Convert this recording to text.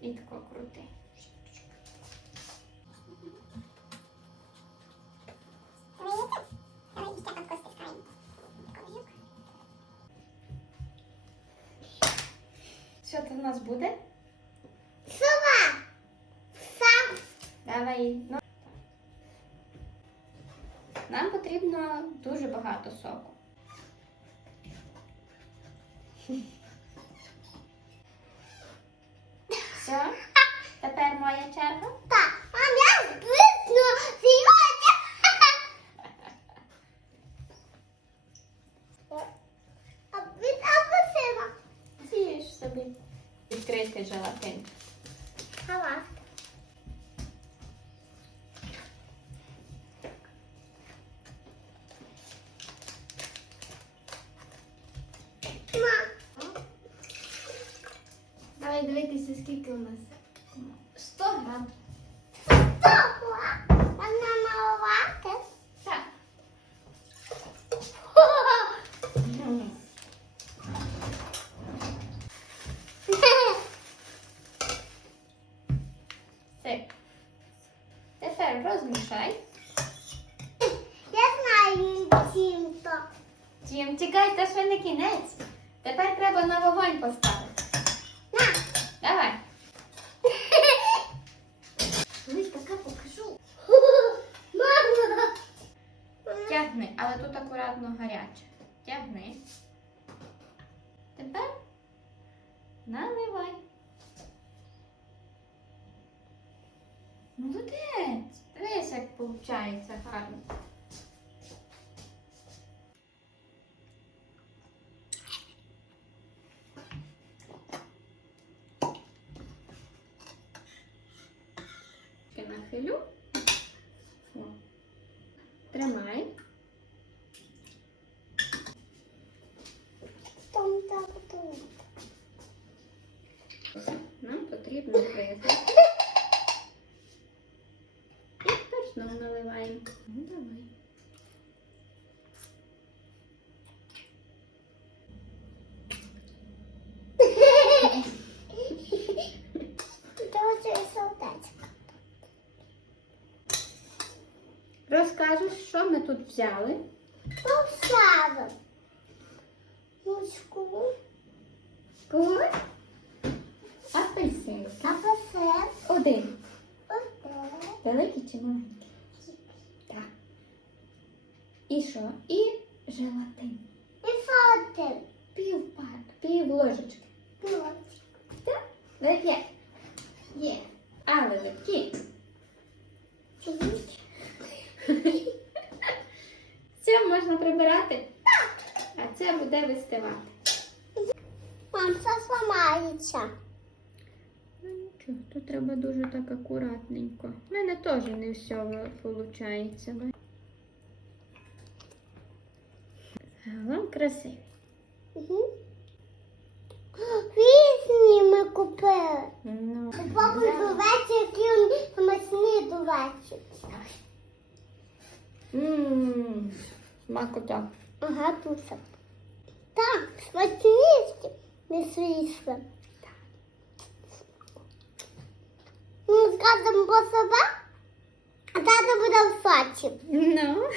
І тако крути. Що це в нас буде? Сова. Сам. Давай. Нам потрібно дуже багато соку. Все, тепер моя черга. Так, а я звісно сьогодні. А від апельсина. З'їж собі. Відкрити желатин. Гаразд. Давай дивитися, скільки у нас. 100 грам. Стоп! Вона малувати. Так. Все. Тепер розмішай. Я знаю чим то. Чим чекай, це ще не кінець. Тепер треба на вогонь поставити. Тягни, але тут акуратно гаряче. Тягни. Тепер наливай. Молодець. Дивись, як виходить гарно. Нахилю. Тримай. Там так тут. Нам потрібно вийти. І тепер знову наливаємо. Ну, давай. Розкажеш, що ми тут взяли? Повсяду. Мучку. Кого? Апельсин. Один. Оте. Великий чи маленький? Так. І що? І желатин. Пів пар, пів ложечки. Так? Вип'є. Є. Але липкі. Все можна прибирати. А це буде вистивати. Мам, це зламається. Ну тут треба дуже так акуратненько. У мене теж не все виходить. Вам красиві. Угу. Різні ми купили. Ну, Попробуй дувечі, які смачні дувечі. Ммм, смакота. Ага, туса. Так, смачніші, не свіжі. Ну, скажемо по себе, а тато буде в сочі. Ну,